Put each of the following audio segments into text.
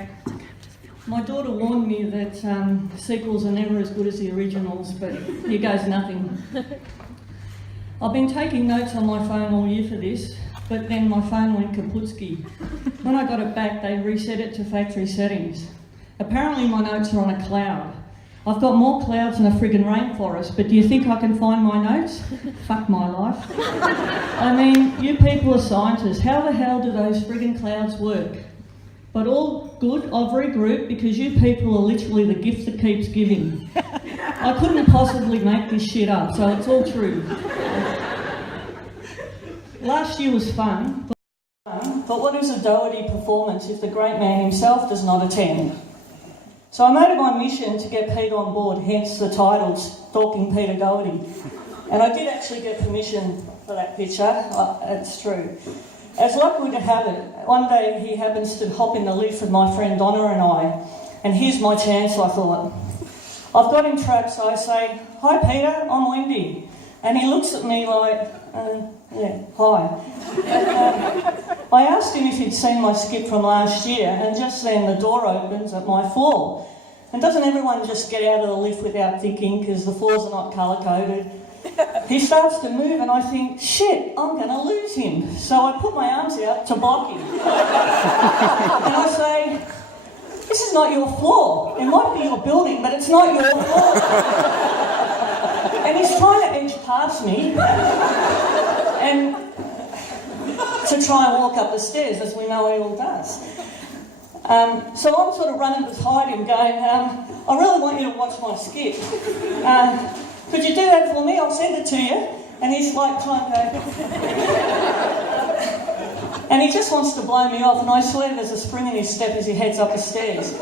Okay. My daughter warned me that sequels are never as good as the originals, but here goes nothing. I've been taking notes on my phone all year for this, but then my phone went kaputski. When I got it back, they reset it to factory settings. Apparently my notes are on a cloud. I've got more clouds than a friggin' rainforest, but do you think I can find my notes? Fuck my life. I mean, you people are scientists. How the hell do those friggin' clouds work? But all good, I've regrouped because you people are literally the gift that keeps giving. I couldn't possibly make this shit up, so it's all true. Last year was fun, but what is a Doherty performance if the great man himself does not attend? So I made it my mission to get Pete on board, hence the title, Stalking Peter Doherty. And I did actually get permission for that picture, it's true. As luck would have it, one day he happens to hop in the lift with my friend Donna and I, and here's my chance, I thought. I've got him trapped, so I say, "Hi Peter, I'm Wendy." And he looks at me like, yeah, hi. I asked him if he'd seen my skit from last year, and just then the door opens at my floor. And doesn't everyone just get out of the lift without thinking, because the floors are not colour-coded? He starts to move and I think, shit, I'm going to lose him. So I put my arms out to block him. And I say, this is not your floor. It might be your building, but it's not your floor. And he's trying to edge past me and to try and walk up the stairs, as we know he all does. So I'm sort of running beside him going, I really want you to watch my skit. Could you do that for me? I'll send it to you. And he's like trying to go... And he just wants to blow me off, and I swear there's a spring in his step as he heads up the stairs.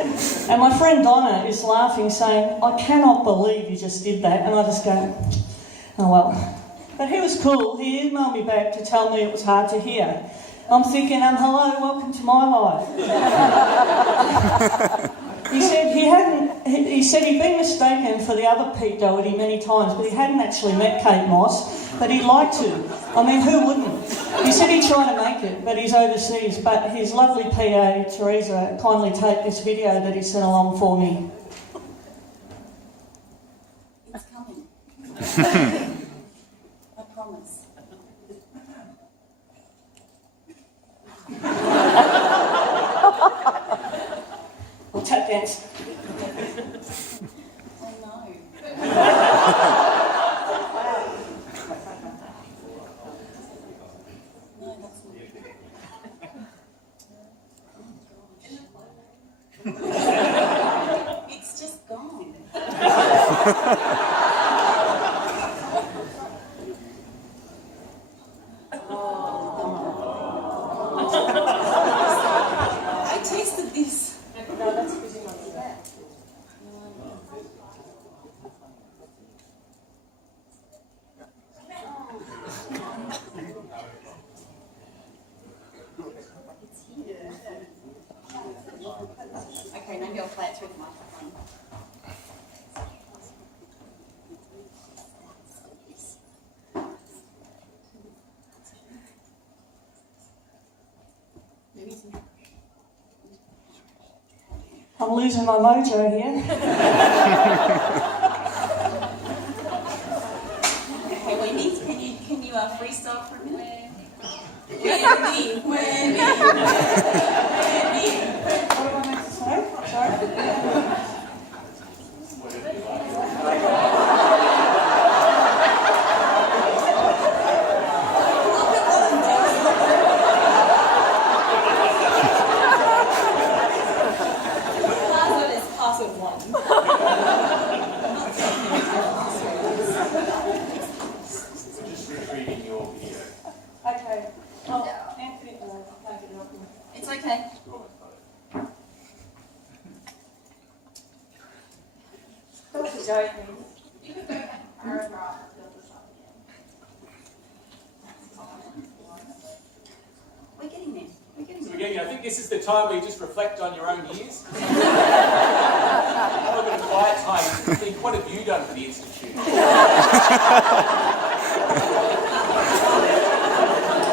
And my friend Donna is laughing, saying, I cannot believe you just did that. And I just go, oh well. But he was cool. He emailed me back to tell me it was hard to hear. I'm thinking, hello, welcome to my life. He said he'd been mistaken for the other Pete Doherty many times, but he hadn't actually met Kate Moss, but he'd like to. I mean, who wouldn't? He said he'd try to make it, but he's overseas. But his lovely PA, Teresa, kindly taped this video that he sent along for me. It's coming. I promise. We'll tap dance. Oh no. No, that's not. It's just gone. I tasted this. No, that's because you want that. It's here. Okay, maybe I'll play it through the microphone. Maybe it's not. I'm losing my mojo here. Okay, Wendy, can you freestyle for a minute? Wendy. What am I meant to say? Sorry? Password is password 1. Just retrieving your video. Okay. Oh, Anthony, can't get it up. It's okay. Dr. Joe. We're getting there. We're getting there. Again, I think this is the time where you just reflect on your own years. Have a bit of quiet time and think, what have you done for the Institute?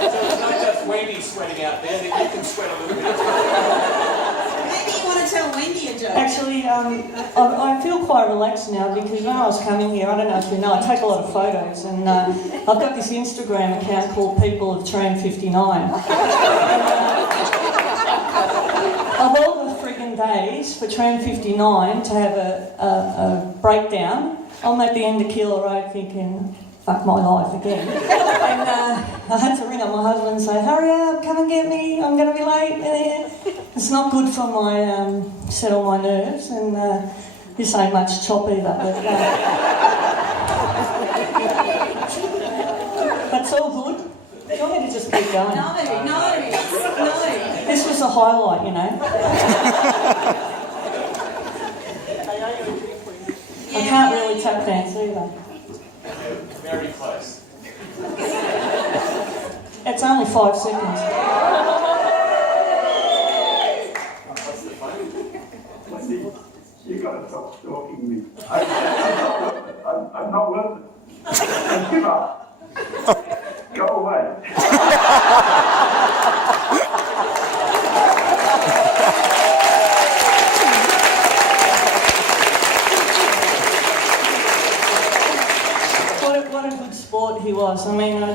So it's not just Wendy sweating out there, that you can sweat a little bit. Maybe you want to a joke. Actually, I feel quite relaxed now because when I was coming here, I don't know if you know, I take a lot of photos, and I've got this Instagram account called People of Tram 59. Of all the friggin' days for Tram 59 to have a breakdown, I'm at the end of Keeler Road thinking, fuck my life again. And I had to ring up my husband and say, hurry up, come and get me, I'm going to be late. It's not good for my, settle my nerves, and this ain't much chop either. But it's all good. Do you want me to just keep going? No. This was a highlight, you know. I can't really tap dance either. Very close. It's only 5 seconds. What's the phone? Wendy, you gotta stop stalking me. I'm not worth it. Give up. Go away. What a good sport he was. I mean, I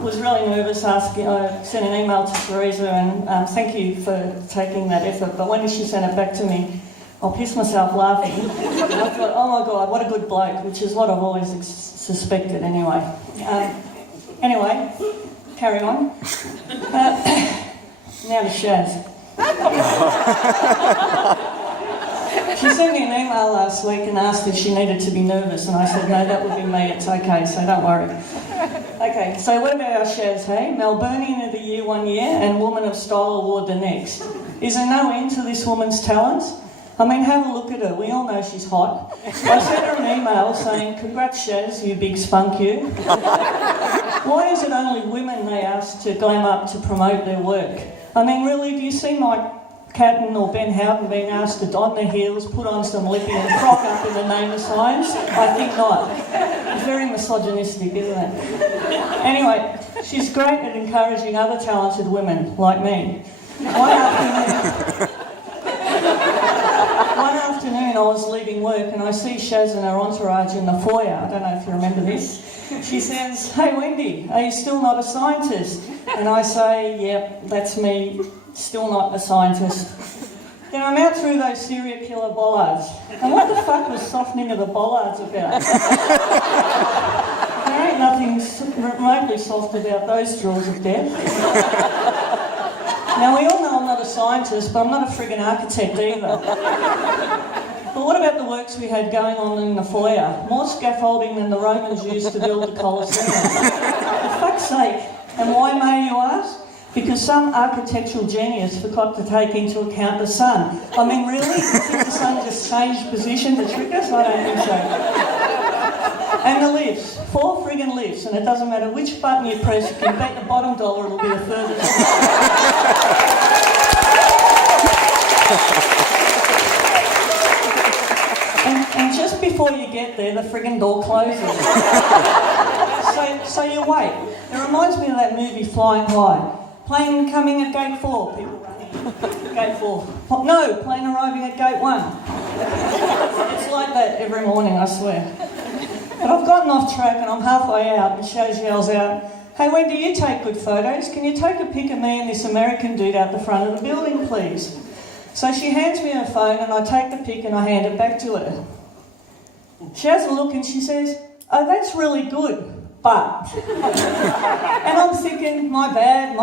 was really nervous asking. I sent an email to Teresa and thank you for taking that effort. But when she sent it back to me, I pissed myself laughing. And I thought, oh my God, what a good bloke, which is what I've always suspected anyway. Anyway, carry on. Now to Shaz. She sent me an email last week and asked if she needed to be nervous, and I said, no, that would be me, it's okay, so don't worry. Okay, so what about our Shaz, hey? Melburnian of the Year one year and Woman of Style Award the next. Is there no end to this woman's talents? I mean, have a look at her, we all know she's hot. I sent her an email saying, congrats Shaz, you big spunk you. Why is it only women they ask to glam up to promote their work? I mean, really, do you see Mike Catton or Ben Houghton being asked to don their heels, put on some lippy and crock up in the name of science? I think not. It's very misogynistic, isn't it? Anyway, she's great at encouraging other talented women, like me. One afternoon I was leaving work and I see Shaz and her entourage in the foyer. I don't know if you remember this. She says, hey Wendy, are you still not a scientist? And I say, yep, that's me. Still not a scientist. Then I'm out through those serial killer bollards. And what the fuck was softening of the bollards about? There ain't nothing remotely soft about those jaws of death. Now we all know I'm not a scientist, but I'm not a friggin' architect either. But what about the works we had going on in the foyer? More scaffolding than the Romans used to build the Colosseum. For fuck's sake. And why, may you ask? Because some architectural genius forgot to take into account the sun. I mean, really? You think the sun just changed position to trick us? I don't think so. And the lifts. 4 friggin' lifts, and it doesn't matter which button you press, you can bet the bottom dollar it'll be the furthest. And just before you get there, the friggin' door closes. So you wait. It reminds me of that movie Flying High. Plane coming at gate 4, people running. Gate 4. No, plane arriving at gate 1. It's like that every morning, I swear. But I've gotten off track and I'm halfway out and Shaz yells out, hey Wendy, you take good photos. Can you take a pic of me and this American dude out the front of the building, please? So she hands me her phone and I take the pic and I hand it back to her. She has a look and she says, oh, that's really good. But, and I'm thinking, my bad.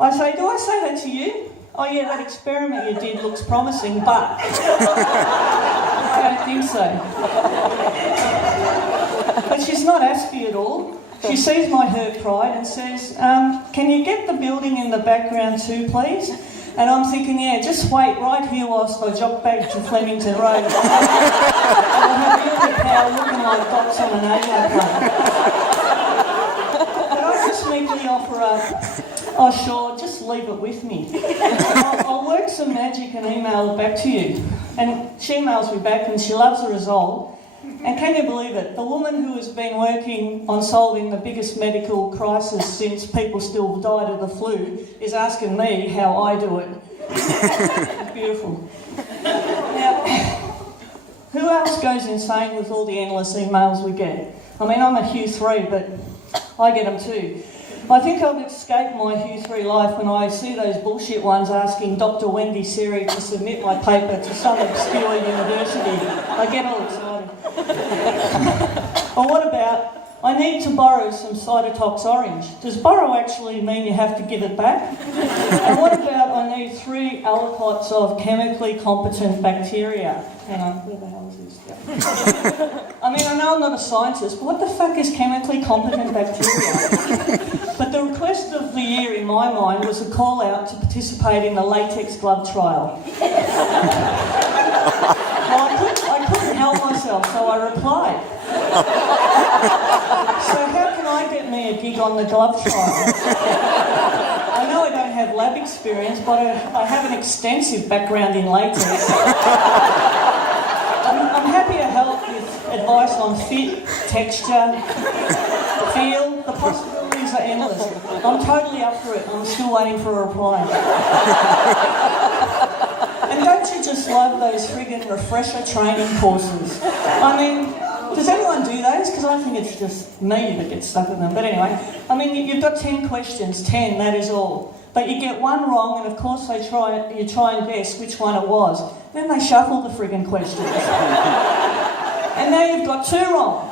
I say, do I say that to you? Oh yeah, that experiment you did looks promising, but I don't think so. But she's not aspy at all. She sees my hurt pride and says, can you get the building in the background too, please? And I'm thinking, yeah, just wait right here whilst I jog back to Flemington Road. I'll have you in the power looking like dots on an A-O plane. But I just meekly offer up, oh sure, just leave it with me. I'll work some magic and email it back to you. And she emails me back and she loves the result. And can you believe it? The woman who has been working on solving the biggest medical crisis since people still died of the flu is asking me how I do it. Beautiful. Now, who else goes insane with all the endless emails we get? I mean, I'm a Hugh 3, but I get them too. I think I've escaped my Hugh 3 life when I see those bullshit ones asking Dr. Wendy Siri to submit my paper to some obscure university. I get all excited. Or what about, I need to borrow some Cytotox orange. Does borrow actually mean you have to give it back? And what about, I need 3 aliquots of chemically competent bacteria? Hang on, where the hell is this? Yeah. I mean, I know I'm not a scientist, but what the fuck is chemically competent bacteria? But the request of the year in my mind was a call out to participate in the latex glove trial. Well, I couldn't help myself, so I replied. So how can I get me a gig on the glove trial? I know I don't have lab experience, but I have an extensive background in latex. I'm happy to help with advice on fit, texture, feel. The possibilities are endless. I'm totally up for it. I'm still waiting for a reply. And don't you just love those friggin' refresher training courses? I mean, does anyone do those? Because I think it's just me that gets stuck in them. But anyway, I mean, you've got 10 questions, 10, that is all. But you get one wrong, and of course you try and guess which one it was. Then they shuffle the friggin' questions. And now you've got 2 wrong.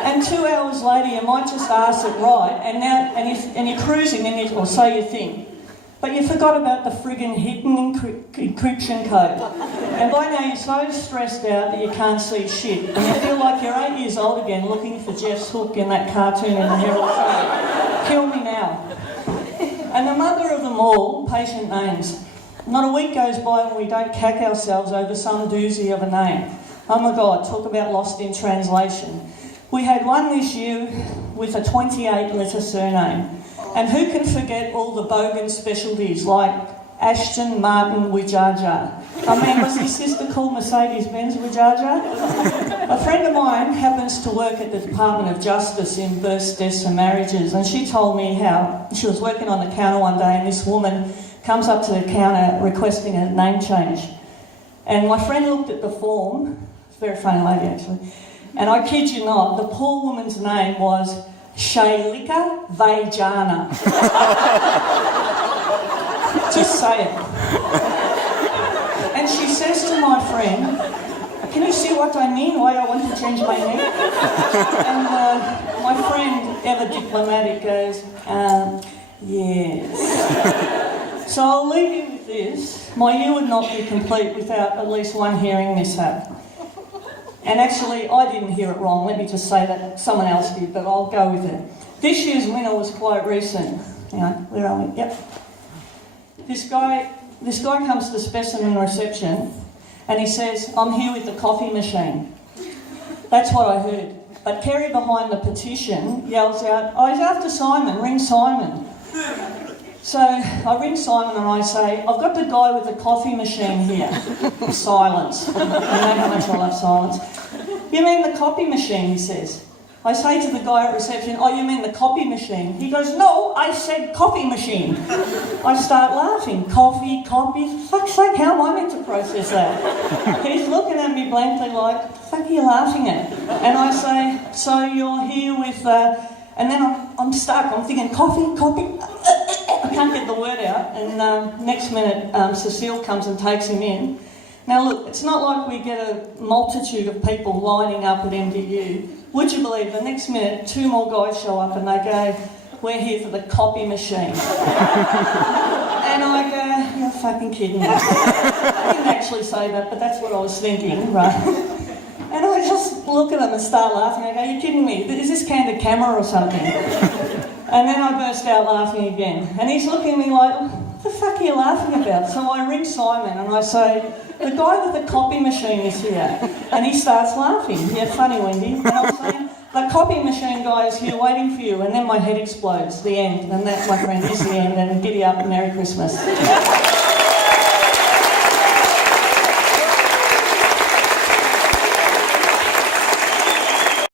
And 2 hours later you might just ask it right, and you're cruising, or so you think. But you forgot about the friggin' hidden encryption code. And by now you're so stressed out that you can't see shit. And you feel like you're 8 years old again looking for Jeff's hook in that cartoon in the Herald Sun. Kill me now. And the mother of them all, patient names. Not a week goes by when we don't cack ourselves over some doozy of a name. Oh my God, talk about lost in translation. We had one this year with a 28-letter surname. And who can forget all the bogan specialties like Ashton Martin Wijaja? I mean, was his sister called Mercedes-Benz Wijaja? A friend of mine happens to work at the Department of Justice in births, deaths and marriages, and she told me how she was working on the counter one day and this woman comes up to the counter requesting a name change. And my friend looked at the form, it's a very funny lady actually, and I kid you not, the poor woman's name was Shaylika Vajana. Just say it. And she says to my friend, can you see what I mean, why I want to change my name? And my friend, ever diplomatic, goes, yes. So I'll leave you with this. My year would not be complete without at least one hearing mishap. And actually, I didn't hear it wrong. Let me just say that someone else did, but I'll go with it. This year's winner was quite recent. Hang on, where are we? Yep. This guy comes to specimen reception, and he says, "I'm here with the coffee machine." That's what I heard. But Kerry behind the petition yells out, "Oh, he's after Simon. Ring Simon." So I ring Simon and I say, "I've got the guy with the coffee machine here." Silence. You know how much I love silence. "You mean the copy machine?" he says. I say to the guy at reception, "Oh, you mean the copy machine?" He goes, "No, I said coffee machine." I start laughing. Coffee, copy, for fuck's sake, how am I meant to process that? He's looking at me blankly like, "What the fuck are you laughing at?" And I say, "So you're here with..." And then I'm stuck. I'm thinking, coffee. I can't get the word out. And next minute, Cecile comes and takes him in. Now look, it's not like we get a multitude of people lining up at MDU. Would you believe the next minute 2 more guys show up and they go, "We're here for the copy machine." And I go, "You're fucking kidding me." I didn't actually say that, but that's what I was thinking, right? And I just look at them and start laughing. I go, "You're kidding me? Is this candid camera or something?" And then I burst out laughing again. And he's looking at me like, "What the fuck are you laughing about?" So I ring Simon and I say, "The guy with the copy machine is here." And he starts laughing. "Yeah, funny, Wendy." And I'm saying, "The copy machine guy is here waiting for you." And then my head explodes. The end. And that, my friend, is the end. And giddy up, Merry Christmas.